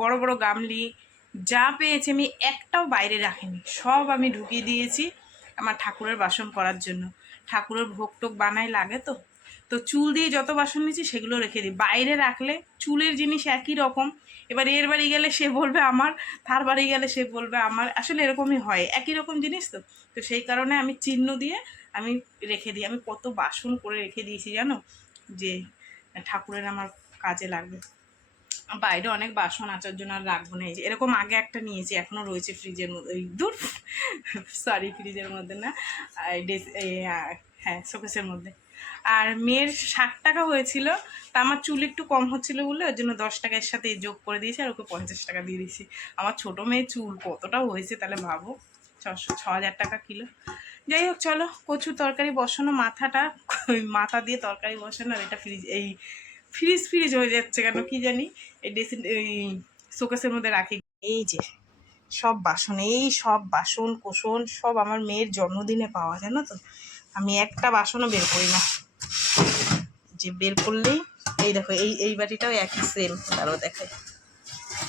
বড় বড় গামলি যা পেয়েছি আমি একটাও বাইরে রাখিনি, সব আমি ঢুকিয়ে দিয়েছি আমার ঠাকুরের বাসন করার জন্য। ঠাকুরের ভোগ টোক বানাই লাগে তো, তো চুল দিয়ে যত বাসন নিয়েছি সেগুলো রেখে দিই। বাইরে রাখলে চুলের জিনিস একই রকম, এবার এর বাড়ি গেলে সে বলবে আমার, তার বাড়ি গেলে সে বলবে আমার, আসলে এরকমই হয়, একই রকম জিনিস তো। তো সেই কারণে আমি চিহ্ন দিয়ে আমি রেখে দিই। আমি কত বাসন করে রেখে দিয়েছি জানো, যে ঠাকুরের আমার কাজে লাগবে। বাইরে অনেক বাসন আচার জন্য আর রাখবো না। এই যে এরকম আগে একটা নিয়েছি, এখনো রয়েছে ফ্রিজের মধ্যে, ওই দূর সরি ফ্রিজের মধ্যে না, হ্যাঁ শোকেসের মধ্যে। আর মেয়ের 60 টাকা হয়েছিল, তা আমার চুল একটু কম হচ্ছিলো বলে ওর জন্য 10 টাকার সাথে যোগ করে দিয়েছি, আর ওকে 50 টাকা দিয়ে দিয়েছি। আমার ছোটো মেয়ের চুল কতটা হয়েছে তাহলে ভাবো, 6,000 টাকা কিলো। যাই হোক চলো, কচুর তরকারি বসানো, মাথাটা ওই মাথা দিয়ে তরকারি বসানো, আর এটা ফ্রিজ হয়ে যাচ্ছে কেন কি জানি, এই শোকেসের মধ্যে রাখি। এই যে সব বাসন কোসন সব আমার মেয়ের জন্মদিনে পাওয়া, জানো তো। আমি একটা বাসনও বের করি না, যে বের করলেই এই দেখো, এই বাটিটাও একই সেম, তারও দেখায়,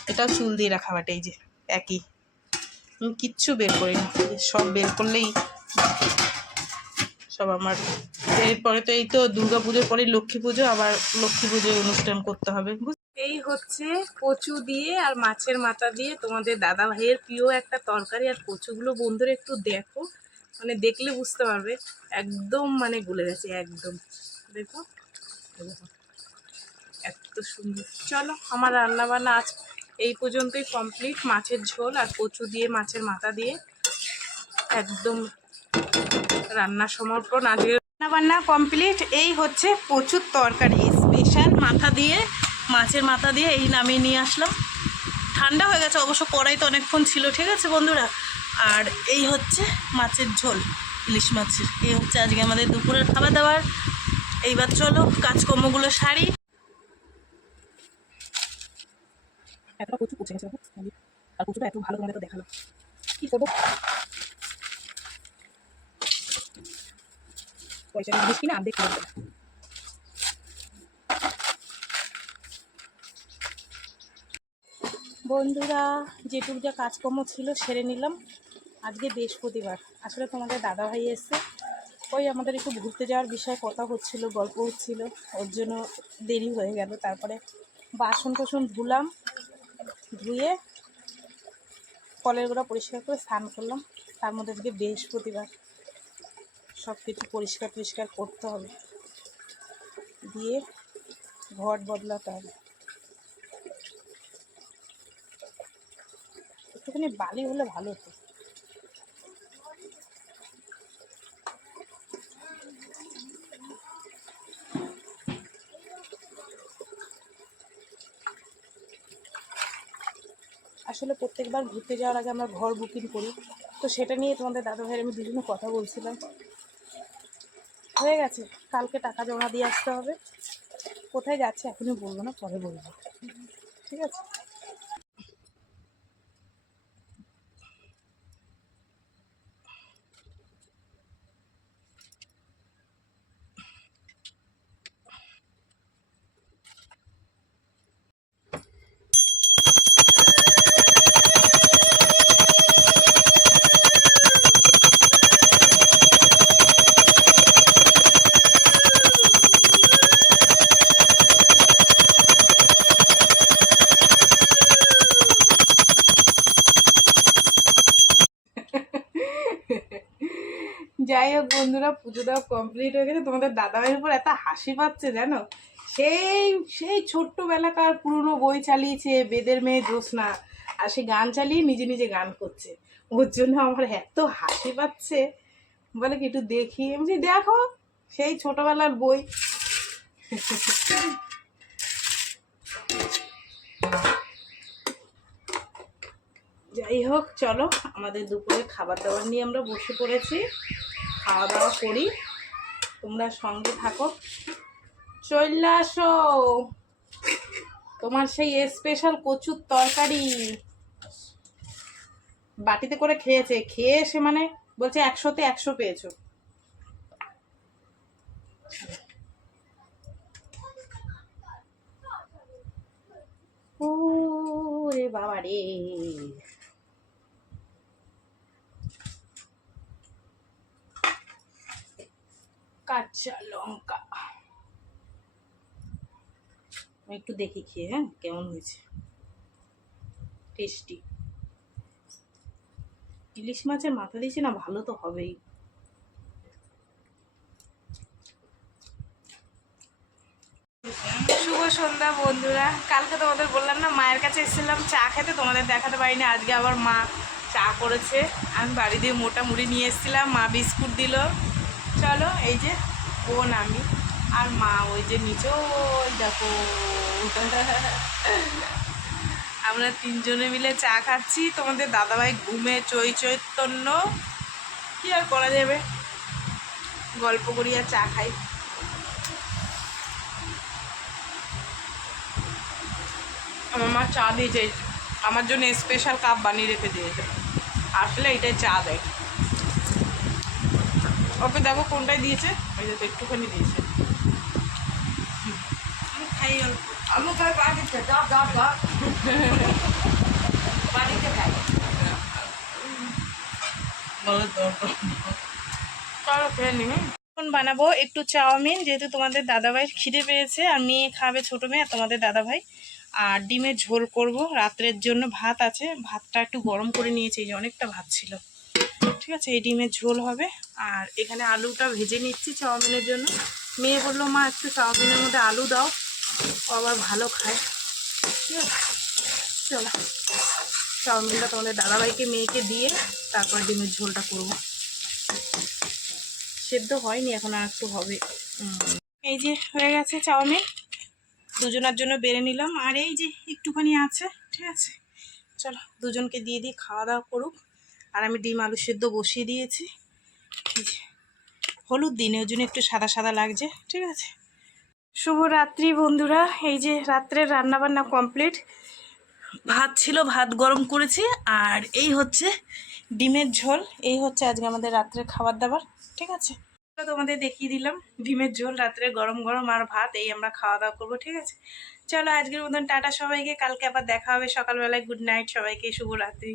এটাও চুল দিয়ে রাখা বাটি, এই যে একই। আমি কিচ্ছু বের করি না, সব বের করলেই সব আমার। এরপরে তো এই তো দুর্গা পুজোর পরে লক্ষ্মী পুজো, আবার লক্ষ্মী পুজোয় অনুষ্ঠান করতে হবে। এই হচ্ছে কচু দিয়ে আর মাছের মাথা দিয়ে তোমাদের দাদা ভাইয়ের প্রিয় একটা তরকারি। আর কচুগুলো বন্ধুরা একটু দেখো, মানে দেখলে বুঝতে পারবে, একদম মানে গলে গেছে একদম, দেখো এত সুন্দর। চলো আমার রান্না বান্না আজ এই পর্যন্তই কমপ্লিট। মাছের ঝোল আর কচু দিয়ে মাছের মাথা দিয়ে একদম রান্না সমর্পণ। আজকে রান্না বান্না কমপ্লিট। এই হচ্ছে কচুর তরকারি স্পেশাল, মাথা দিয়ে, মাছের মাথা দিয়ে এই নামিয়ে নিয়ে আসলাম। ঠান্ডা হয়ে গেছে অবশ্য, কড়াই তো অনেকক্ষণ ছিল, ঠিক আছে বন্ধুরা। আর এই হচ্ছে মাছের ঝোল, ইলিশ মাছের। এই হচ্ছে আজকে আমাদের দুপুরের খাবার দাবার। এইবার চলো কাজকর্মগুলো সারি। এতটা কচু পচে গেছে, আর কচুটা এত ভালো তোমাদের তো দেখালো, কি করবো, পয়সা জিনিস কিনা আর্ধেক করে দেবো। বন্ধুরা যেটুক যা কাজকর্ম ছিল সেরে নিলাম। আজকে বৃহস্পতিবার, আসলে তোমাদের দাদাভাই এসছে, ওই আমাদের একটু ঘুরতে যাওয়ার বিষয়ে কথা হচ্ছিল, গল্প হচ্ছিল, ওর জন্য দেরি হয়ে গেল। তারপরে বাসন কোসন ধুলাম, ধুয়ে কলের গোড়া পরিষ্কার করে স্নান করলাম। তার মধ্যে আজকে বৃহস্পতিবার, সব কিছু পরিষ্কার টরিষ্কার করতে হবে, দিয়ে ঘর বদলাতে হবে। একটুখানি বালি হলে ভালো হতো। আসলে প্রত্যেকবার ঘুরতে যাওয়ার আগে আমরা ঘর বুকিং করি, তো সেটা নিয়ে তোমাদের দাদা ভাইয়ের আমি দুজনে কথা বলছিলাম। হয়ে গেছে, কালকে টাকা জমা দিয়ে আসতে হবে। কোথায় যাচ্ছে এখনই বলবো না, পরে বলবো, ঠিক আছে। যাই হোক বন্ধুরা, পুজো দেওয়া কমপ্লিট হয়ে গেছে। তোমাদের দাদাভাইয়ের উপর এত হাসি পাচ্ছে জানো, সেই সেই ছোট্টবেলাকার পুরনো বই চালিয়েছে, বেদের মেয়ে জ্যোৎস্না, আর সে গান চালিয়ে নিজে নিজে গান করছে। ওর জন্য আমার এত হাসি পাচ্ছে, বলে কি একটু দেখি, আমি বলছি দেখো সেই ছোটবেলার বই। যাই হোক চলো, আমাদের দুপুরে খাবার দাবার নিয়ে আমরা বসে পড়েছি, খাওয়া দাওয়া করি, তোমরা সঙ্গে থাকো। চলে আসো, তোমার সেই স্পেশাল কচুর তরকারি বাটিতে করে খেয়েছে, খেয়ে এসে মানে বলছে 100-তে 100 পেয়েছো। ও রে, কাঁচা লঙ্কা একটু দেখি খেয়ে, হ্যাঁ কেমন হয়েছে, টেস্টি। ইলিশ মাছের মাথা দিয়েছি না, ভালো তো হবেই। শুভ সন্ধ্যা বন্ধুরা। কালকে তোমাদের বললাম না মায়ের কাছে এসেছিলাম চা খেতে, তোমাদের দেখাতে পারিনি। আজকে আবার মা চা করেছে, আমি বাড়ি দিয়ে মোটা মুড়ি নিয়ে এসেছিলাম, মা বিস্কুট দিল। চলো এই যে বোন আমি আর মা ওই যে নিচে, ওই দেখো আমরা তিনজনে মিলে চা খাচ্ছি। তোমাদের দাদাভাই ঘুমে চৈতন্য, কি আর করা যাবে, গল্প করি আর চা খাই। আমার মা চা দিয়েছে, আমার জন্য স্পেশাল কাপ বানিয়ে রেখে দিয়েছে, আসলে এটাই চা দেয়। ওকে দেখো কোনটাই দিয়েছে, ওই যে একটুখানি দিয়েছে। খাই অল্প, আমি খাই বাড়িতে, বাড়িতে খাই। চলো খেয়ে নি। এখন বানাবো একটু চাউমিন, যেহেতু তোমাদের দাদাভাইয়ের খিদে পেয়েছে, আর মেয়ে খাবে, ছোটো মেয়ে, আর তোমাদের দাদাভাই। আর ডিমের ঝোল করব, রাত্রের জন্য ভাত আছে, ভাতটা একটু গরম করে নিয়েছি, এই যে অনেকটা ভাত ছিল। ঠিক আছে, এই ডিমের ঝোল হবে। আর এখানে আলুটা ভেজে নিচ্ছি চাউমিনের জন্য। মেয়ে বললো মা একটু চাউমিনের মধ্যে আলু দাও, ও আবার ভালো খায়। ঠিক আছে, চলো চাউমিনটা তোমাদের দাদাভাইকে মেয়েকে দিয়ে তারপর ডিমের ঝোলটা করব। সেদ্ধ হয়নি এখন, আর একটু হবে। এই যে হয়ে গেছে চাউমিন, দুজনের জন্য বেড়ে নিলাম। আর এই যে একটুখানি আছে, ঠিক আছে, চলো দুজনকে দিয়ে দিই, খাওয়া দাওয়া করুক। আর আমি ডিম আলু সেদ্ধ বসিয়ে দিয়েছি, হলুদ দিনে ওই জন্য একটু সাদা সাদা লাগছে। ঠিক আছে, শুভরাত্রি বন্ধুরা। এই যে রাত্রের রান্নাবান্না কমপ্লিট, ভাত ছিল, ভাত গরম করেছি, আর এই হচ্ছে ডিমের ঝোল। এই হচ্ছে আজকে আমাদের রাত্রের খাবার দাবার। ঠিক আছে, তোমাদের দেখিয়ে দিলাম ডিমের ঝোল রাত্রে গরম গরম, আর ভাত, এই আমরা খাওয়া দাওয়া করবো। ঠিক আছে, চলো আজকের মতন টাটা সবাইকে, কালকে আবার দেখা হবে সকালবেলায়। গুড নাইট সবাইকে, শুভরাত্রি।